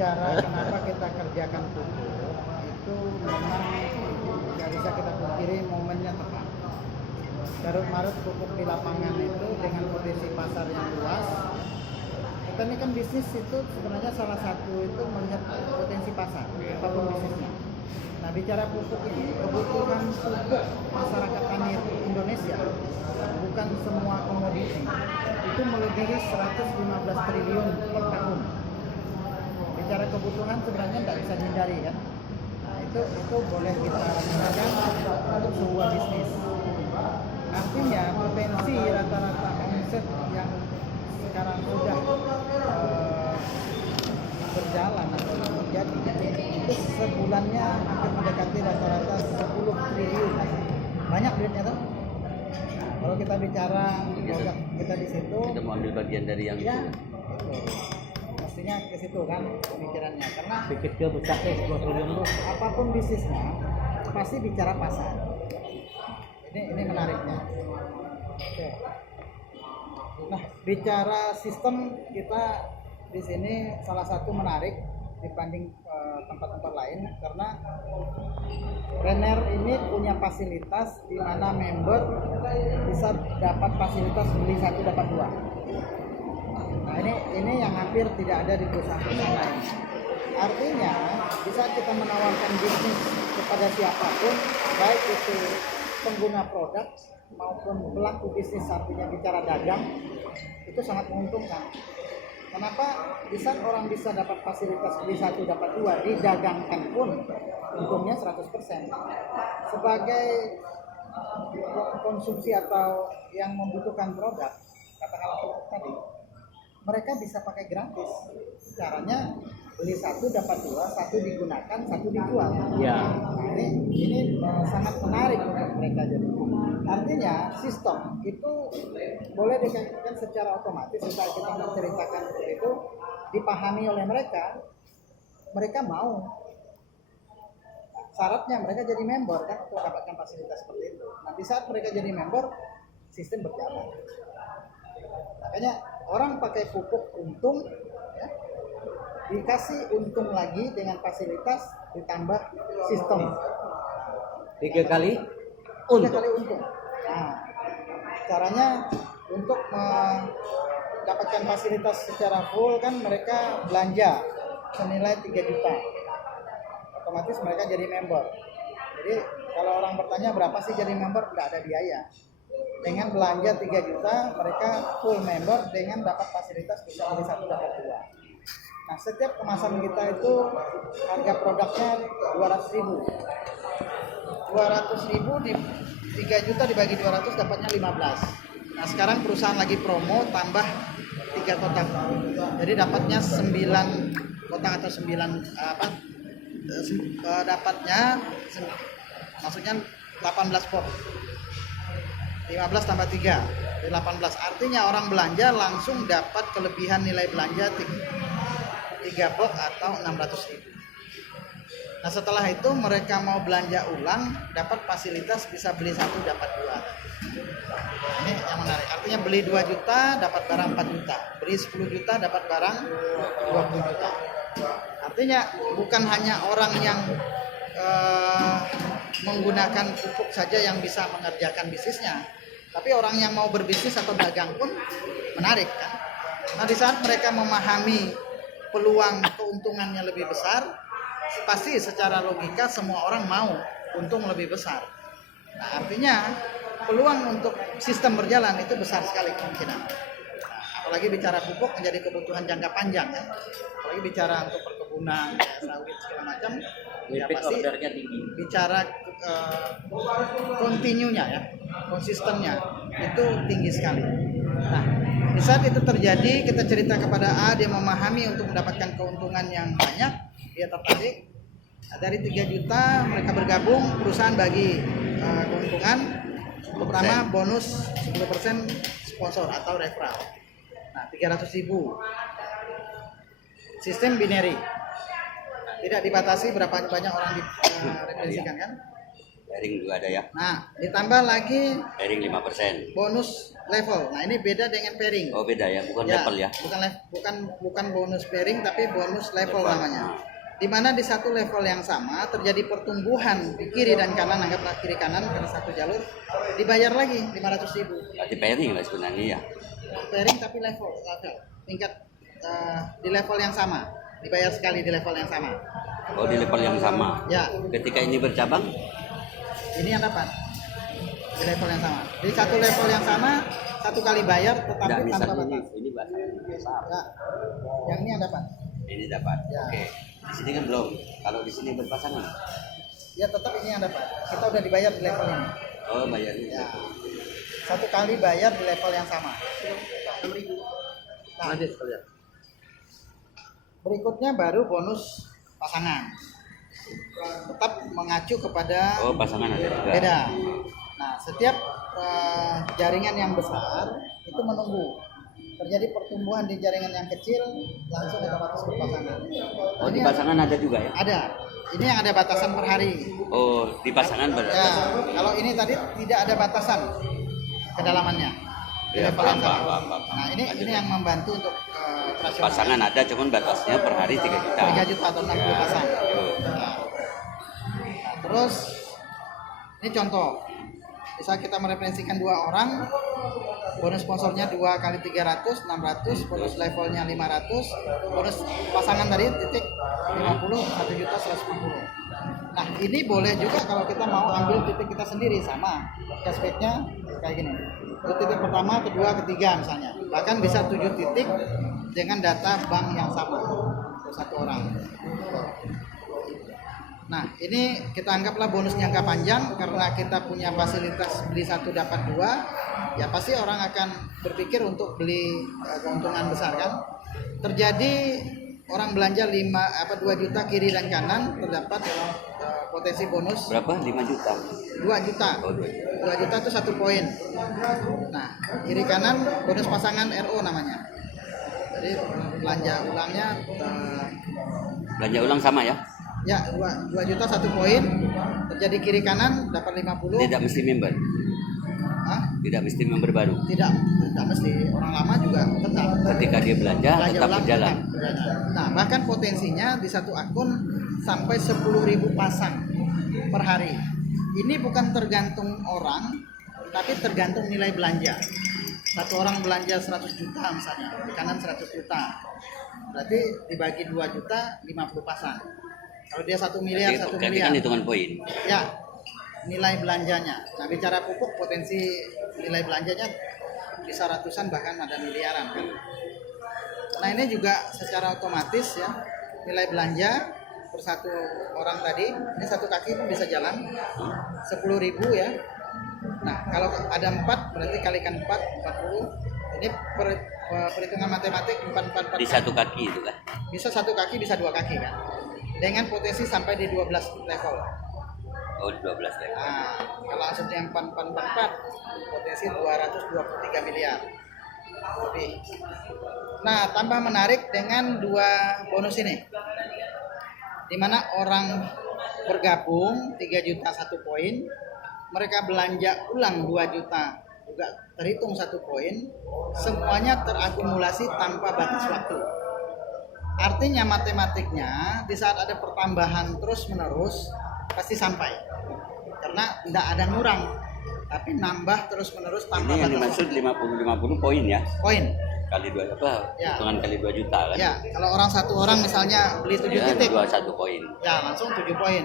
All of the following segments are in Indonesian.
bicara kenapa kita kerjakan pupuk, itu memang nggak bisa kita pungkiri momennya tepat. Carut-marut pupuk di lapangan itu dengan potensi pasar yang luas. Kita ini kan bisnis itu sebenarnya salah satu itu melihat potensi pasar, apapun bisnisnya. Nah, bicara pupuk ini, kebutuhan pupuk masyarakat tani Indonesia, bukan semua komoditi, itu melebihi 115 triliun per tahun. Bicara kebutuhan sebenarnya tidak bisa dihindari kan. Nah, itu boleh kita gunakan untuk sebuah bisnis. Artinya potensi rata-rata omset yang sekarang sudah berjalan atau terjadi itu sebulannya hampir mendekati rata-rata 10 triliun. Banyak duitnya tuh. Kalau kita bicara produk kita di situ, kita mau ambil bagian dari yang ya, itu. Mestinya ke situ kan pemikirannya, karena sedikit ke besar 10 triliun tuh. apapun bisnisnya pasti bicara pasar. Ini menariknya. Oke. Nah, bicara sistem kita di sini salah satu menarik dibanding tempat-tempat lain karena Renner ini punya fasilitas di mana member bisa dapat fasilitas beli satu dapat dua. Nah, ini yang hampir tidak ada di perusahaan-perusahaan lain. Artinya bisa kita menawarkan bisnis kepada siapapun, baik itu pengguna produk maupun pelaku bisnis, artinya bicara dagang, itu sangat menguntungkan. Kenapa? Bisa orang bisa dapat fasilitas beli satu dapat dua, didagangkan pun untungnya 100%. Sebagai konsumsi atau yang membutuhkan produk, katakanlah pupuk tadi, mereka bisa pakai gratis. Caranya beli satu dapat dua, satu digunakan, satu dijual. Ya. Nah, ini sangat menarik untuk mereka jadi. Artinya sistem itu boleh dikaitkan secara otomatis setelah kita menceritakan seperti itu dipahami oleh mereka, mereka mau. Syaratnya mereka jadi member kan untuk mendapatkan fasilitas seperti itu. Nah, di saat mereka jadi member, sistem berjalan. Makanya orang pakai pupuk untung, ya, dikasih untung lagi dengan fasilitas ditambah sistem. 3 kali Tiga kali untung. Nah, caranya untuk mendapatkan fasilitas secara full kan mereka belanja senilai 3 juta. Otomatis mereka jadi member. Jadi kalau orang bertanya berapa sih jadi member, tidak ada biaya. Dengan belanja 3 juta mereka full member dengan dapat fasilitas bisa beli satu dapat dua. Nah, setiap kemasan kita itu harga produknya 200.000. 200.000 di 3 juta dibagi 200 dapatnya 15. Nah, sekarang perusahaan lagi promo tambah 3 kotak. Jadi dapatnya 9 kotak atau 9 dapatnya maksudnya 18 box. 15 tambah 3 jadi 18. Artinya orang belanja langsung dapat kelebihan nilai belanja 3 box atau 600.000. Nah, setelah itu mereka mau belanja ulang dapat fasilitas bisa beli satu dapat dua. Nah, ini yang menarik. Artinya beli 2 juta dapat barang 4 juta, beli 10 juta dapat barang 20 juta. Artinya bukan hanya orang yang menggunakan pupuk saja yang bisa mengerjakan bisnisnya, tapi orang yang mau berbisnis atau dagang pun menarik kan. Nah, di saat mereka memahami peluang keuntungannya lebih besar, pasti secara logika semua orang mau untung lebih besar. Nah, artinya peluang untuk sistem berjalan itu besar sekali kemungkinan. Nah, apalagi bicara pupuk menjadi kebutuhan jangka panjang ya. Apalagi bicara untuk perkebunan, sawit segala macam, ya pasti ordernya tinggi. bicara kontinunya ya, konsistennya itu tinggi sekali. Nah, di saat itu terjadi, kita cerita kepada A, dia memahami untuk mendapatkan keuntungan yang banyak, dia tertarik. Dari 3 juta mereka bergabung, perusahaan bagi keuntungan. Pertama bonus 10% sponsor atau referral. Nah, 300.000. Sistem binary. Tidak dibatasi berapa banyak orang direferensikan kan. Pairing juga ada ya. Nah, ditambah lagi Pairing 5%. bonus level. Nah, ini beda dengan pairing. Oh beda ya, bukan Ya, level ya. bukan bonus pairing tapi bonus level namanya. Di mana di satu level yang sama terjadi pertumbuhan di kiri dan kanan, anggaplah kiri kanan karena satu jalur, dibayar lagi 500.000. Berarti pairing lah sebenarnya ya. Pairing tapi level tingkat di level yang sama, dibayar sekali di level yang sama. Oh di level yang sama. Ya, Ketika ini bercabang, ini yang dapat di level yang sama. Di satu level yang sama, satu kali bayar tidak tetapi tanpa misalnya batas. ini bahasa besar. Ya, yang ini yang dapat. Ini dapat. Ya. Oke. Di sini kan belum. Kalau di sini berpasangan. Ya tetap ini yang dapat. Kita udah dibayar di level ini. Oh bayarnya. Ya. Satu kali bayar di level yang sama. 6.000. Nah, berikutnya baru bonus pasangan. Tetap mengacu kepada Oh pasangan ada juga. beda. Nah, setiap jaringan yang besar itu menunggu. Terjadi pertumbuhan di jaringan yang kecil, langsung otomatis berpasangan. Oh Ini di pasangan ada juga ya. ada. Ini yang ada batasan per hari. Oh di pasangan berarti. Ya, kalau ini tadi tidak ada batasan kedalamannya. Di Ya, level paham, yang sama. paham, paham. Nah, ini yang membantu untuk operasional. Pasangan ada, cuman batasnya per hari 3 juta. 3 juta atau 60 Ya, pasang. itu. Nah, terus ini contoh. Bisa kita mereferensikan 2 orang, bonus sponsornya 2 kali 300, 600, bonus levelnya 500, bonus pasangan tadi titik 50, 1 juta 150. Nah, ini boleh juga kalau kita mau ambil titik kita sendiri, sama cashbacknya kayak gini. Itu titik pertama, kedua, ketiga misalnya. Bahkan bisa 7 titik dengan data bank yang sama untuk satu orang. Nah, ini kita anggaplah bonus jangka panjang karena kita punya fasilitas beli 1 dapat 2, ya pasti orang akan berpikir untuk beli keuntungan besar kan. Terjadi orang belanja 2 juta kiri dan kanan, terdapat potensi bonus Berapa? 5 juta. 2 juta. Oh 2 juta. 2 juta itu 1 poin. Nah, kiri kanan bonus pasangan RO namanya. Jadi belanja ulangnya Belanja ulang sama ya? ya 2 juta 1 poin, terjadi kiri kanan dapat 50. Tidak mesti member. Hah? Tidak mesti member baru. Tidak mesti, orang lama juga tetap Ketika dia belanja tetap ulang, berjalan. tetap berjalan. Nah, bahkan potensinya di satu akun sampai 10.000 pasang per hari. Ini bukan tergantung orang, tapi tergantung nilai belanja. Satu orang belanja 100 juta misalnya, di kanan 100 juta. Berarti dibagi 2 juta 50 pasang. Kalau dia 1 miliar, 1 Berarti miliar. kan hitungan poin. Ya, nilai belanjanya. Nah, bicara pupuk potensi nilai belanjanya bisa ratusan bahkan ada miliaran kan. Nah, ini juga secara otomatis ya, nilai belanja per satu orang tadi, ini satu kaki pun bisa jalan 10.000 ya. Nah, kalau ada 4 berarti kalikan 4, 40. Ini perhitungan matematik 4 Di satu kaki itu kan. bisa satu kaki, bisa 2 kaki kan. Dengan potensi sampai di 12 level. Oh 12 level. Nah, kalau langsung yang 4, potensi 223 miliar lebih. Nah, tambah menarik dengan 2 bonus ini, di mana orang bergabung 3 juta 1 poin, mereka belanja ulang 2 juta juga terhitung 1 poin, semuanya terakumulasi tanpa batas waktu. Artinya matematiknya di saat ada pertambahan terus menerus pasti sampai, karena tidak ada ngurang tapi nambah terus menerus tanpa Ini yang batas dimaksud 50 poin ya. poin. Kali 2 apa? Ya. Hitungan kali 2 juta kan? Ya, kalau satu orang misalnya beli 7 Ya, titik, 21 poin. ya langsung 7 poin.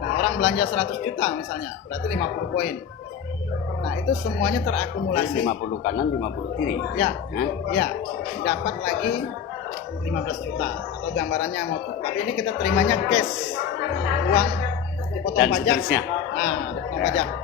Nah, orang belanja 100 juta misalnya, berarti 50 poin. Nah, itu semuanya Jadi terakumulasi. 50 kanan, 50 kiri. Ya, Hah? ya, dapat lagi 15 juta atau gambarannya mau. Tapi ini kita terimanya cash, uang dipotong Dan pajak. seterusnya. Nah, dipotong pajak. Nah,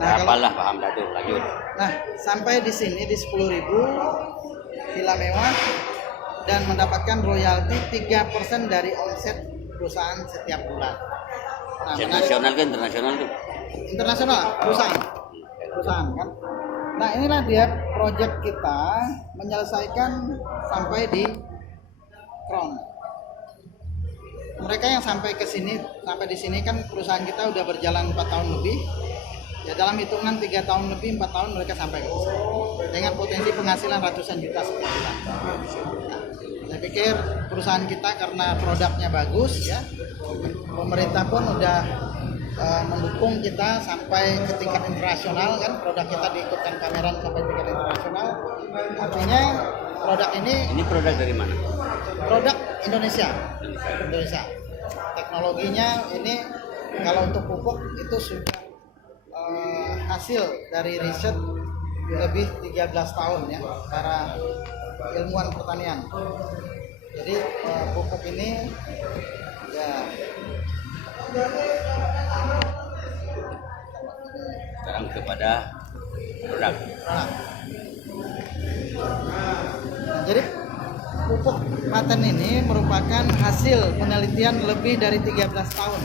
Nah, kalau, apalah paham dah tuh, lanjut. nah, sampai di sini di 10.000 villa mewah dan mendapatkan royalti 3% dari omset perusahaan setiap bulan. Nah, Yang menarik. nasional ke internasional tuh. Internasional perusahaan kan. Nah, inilah dia proyek kita menyelesaikan sampai di Crown. mereka yang sampai di sini kan perusahaan kita udah berjalan 4 tahun lebih. Ya dalam hitungan 3 tahun lebih, 4 tahun mereka sampai ke sini dengan potensi penghasilan ratusan juta setiap bulan. Nah, saya pikir perusahaan kita karena produknya bagus ya, pemerintah pun udah mendukung kita sampai ke tingkat internasional kan, produk kita diikutkan pameran sampai tingkat internasional. Artinya produk ini produk dari mana? produk Indonesia. Teknologinya ini kalau untuk pupuk itu sudah hasil dari riset lebih 13 tahun ya para ilmuwan pertanian. Jadi pupuk ini ya Sekarang kepada produk. Nah, jadi pupuk paten ini merupakan hasil penelitian lebih dari 13 tahun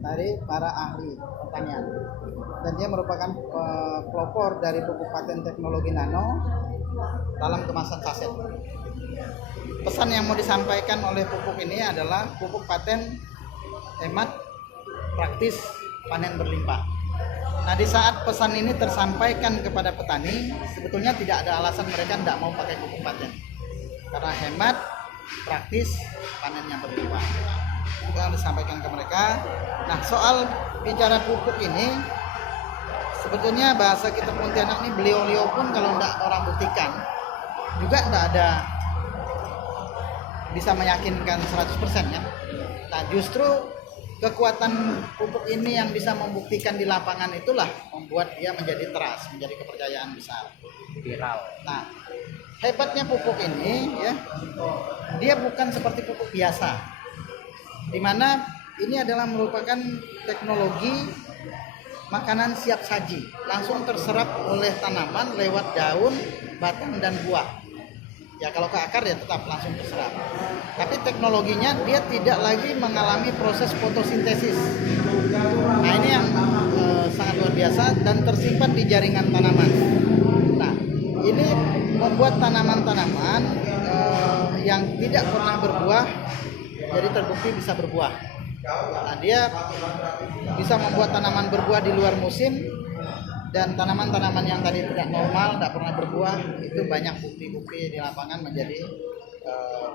dari para ahli pertanian, dan dia merupakan pelopor dari pupuk paten teknologi nano dalam kemasan saset. Pesan yang mau disampaikan oleh pupuk ini adalah pupuk paten hemat, praktis, panen berlimpah. Nah, di saat pesan ini tersampaikan kepada petani, sebetulnya tidak ada alasan mereka tidak mau pakai pupuk paten. Karena hemat, praktis, panennya berlimpah. Itu yang disampaikan ke mereka. Nah, soal bicara pupuk ini, sebetulnya bahasa kita Pontianak ini beliau pun kalau tidak orang buktikan, juga tidak ada bisa meyakinkan 100% ya. Nah, justru kekuatan pupuk ini yang bisa membuktikan di lapangan itulah membuat dia menjadi trust, menjadi kepercayaan besar. Viral. Nah, hebatnya pupuk ini ya, dia bukan seperti pupuk biasa, di mana ini adalah merupakan teknologi makanan siap saji, langsung terserap oleh tanaman lewat daun, batang dan buah. Ya kalau ke akar ya tetap langsung terserap. Tapi teknologinya dia tidak lagi mengalami proses fotosintesis. Nah ini yang sangat luar biasa dan tersimpan di jaringan tanaman. Nah ini membuat tanaman-tanaman yang tidak pernah berbuah jadi terbukti bisa berbuah. Nah dia bisa membuat tanaman berbuah di luar musim, dan tanaman-tanaman yang tadi tidak normal, tidak pernah berbuah, itu banyak bukti-bukti di lapangan menjadi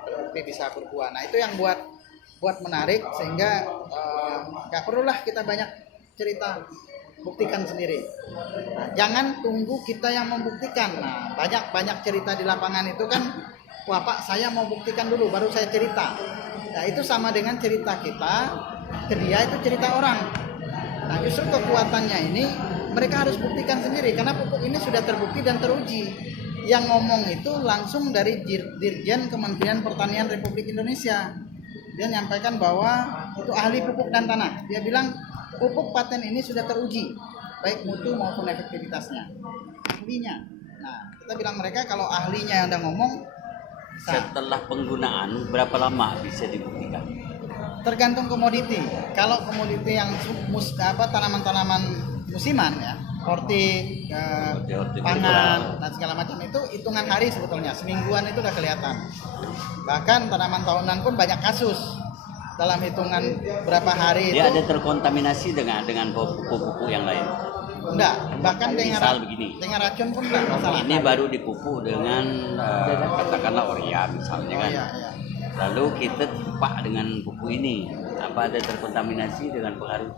terbukti bisa berbuah. Nah itu yang buat menarik, sehingga nggak perlulah kita banyak cerita, buktikan sendiri. Nah, jangan tunggu kita yang membuktikan. Nah banyak cerita di lapangan itu kan, wah Pak saya mau buktikan dulu baru saya cerita. Nah itu sama dengan cerita kita ke dia itu cerita orang. Nah justru kekuatannya ini mereka harus buktikan sendiri karena pupuk ini sudah terbukti dan teruji. Yang ngomong itu langsung dari Dirjen Kementerian Pertanian Republik Indonesia. Dia menyampaikan bahwa itu ahli pupuk dan tanah. Dia bilang pupuk paten ini sudah teruji baik mutu maupun efektivitasnya. Ahlinya. Nah, kita bilang mereka kalau ahlinya yang udah ngomong bisa. Setelah penggunaan berapa lama bisa dibuktikan? Tergantung komoditi. Kalau komoditi yang tanaman-tanaman musiman ya, horti, pangan dan segala macam itu hitungan hari sebetulnya, semingguan itu udah kelihatan. Bahkan tanaman tahunan pun banyak kasus dalam hitungan berapa hari dia itu. ada terkontaminasi dengan pupuk-pupuk yang lain. Enggak, bahkan dengan racun pun enggak masalah. Ini baru dipupuk dengan katakanlah urea misalnya kan. Iya. Lalu kita tupak dengan pupuk ini, apa ada terkontaminasi dengan pengaruh?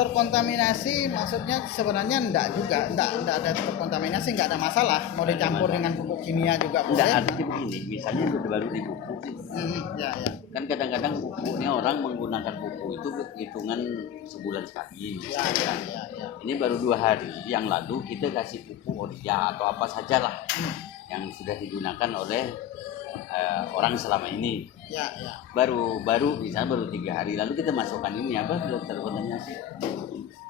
Terkontaminasi maksudnya sebenarnya enggak juga, enggak ada terkontaminasi, enggak ada masalah. Mau dicampur dengan pupuk kimia juga boleh. Enggak, artinya begini, misalnya sudah baru dipupuk. Ya. Kan kadang-kadang pupuknya orang menggunakan pupuk itu hitungan sebulan sekali. Ya. Ini baru 2 hari, yang lalu kita kasih pupuk urea atau apa sajalah yang sudah digunakan oleh orang selama ini. Ya. Baru misalnya baru 3 hari lalu kita masukkan ini apa sudah terkontaminasi?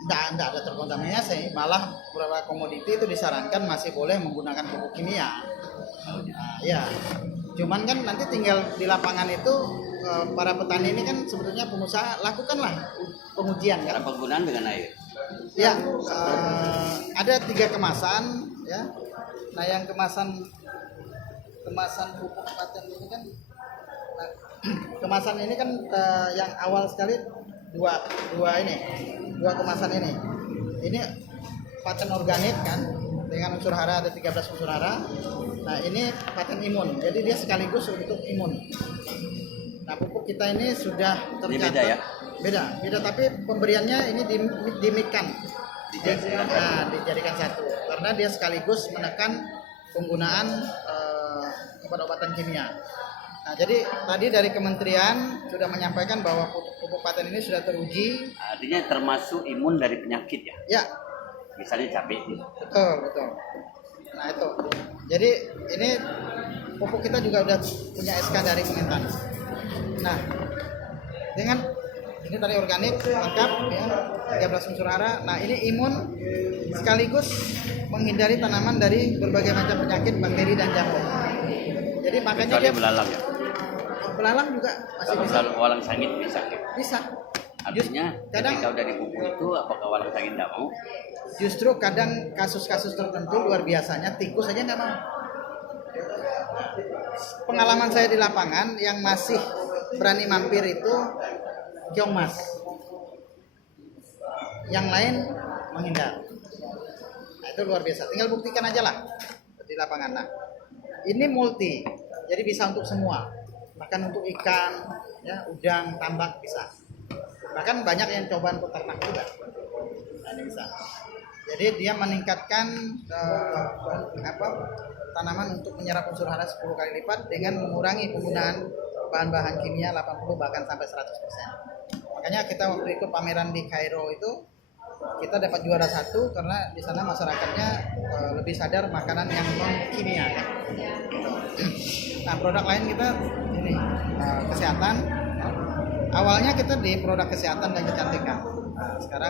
Enggak ada terkontaminasi, malah beberapa komoditi itu disarankan masih boleh menggunakan pupuk kimia. Nah, ya. Cuman kan nanti tinggal di lapangan itu para petani ini kan sebetulnya pengusaha lakukanlah pengujian kan. Cara penggunaan dengan air. Ya, ada 3 kemasan ya. Nah, yang kemasan pupuk paten ini kan kemasan ini kan yang awal sekali dua kemasan ini. Ini paten organik kan dengan unsur hara ada 13 unsur hara. Nah, ini paten imun. Jadi dia sekaligus untuk imun. Nah, pupuk kita ini sudah tercatat. Ini beda ya? Beda tapi pemberiannya ini dimikkan. Dijadikan satu karena dia sekaligus menekan penggunaan obat-obatan kimia. Nah, jadi tadi dari kementerian sudah menyampaikan bahwa pupuk paten ini sudah teruji. Artinya termasuk imun dari penyakit ya? Ya, Misalnya cabai. betul. Nah itu, jadi ini pupuk kita juga udah punya SK dari Kementan. Nah, dengan ini tadi organik lengkap ya, 13 unsur hara. Nah, ini imun sekaligus menghindari tanaman dari berbagai macam penyakit, bakteri dan jamur. Jadi makanya Kecuali dia belalang ya? belalang juga masih bisa. Kalau walang sangit bisa. Bisa. Artinya Kadang- ketika udah dipupuk itu apakah walang sangit tidak mau? Justru kadang kasus-kasus tertentu luar biasanya tikus aja nggak mau. Pengalaman saya di lapangan yang masih berani mampir itu keongmas. Yang lain menghindar. Nah, itu luar biasa. Tinggal buktikan aja lah di lapangan. Nah, ini multi, jadi bisa untuk semua. Bahkan untuk ikan, ya, udang, tambak bisa. Bahkan banyak yang coba untuk ternak juga. Nah, ini bisa. Jadi dia meningkatkan tanaman untuk menyerap unsur hara 10 kali lipat dengan mengurangi penggunaan bahan-bahan kimia 80 bahkan sampai 100%. Makanya kita waktu itu pameran di Kairo itu kita dapat juara 1 karena di sana masyarakatnya lebih sadar makanan yang non kimia ya. Nah, produk lain kita ini kesehatan. Awalnya kita di produk kesehatan dan kecantikan. Nah, sekarang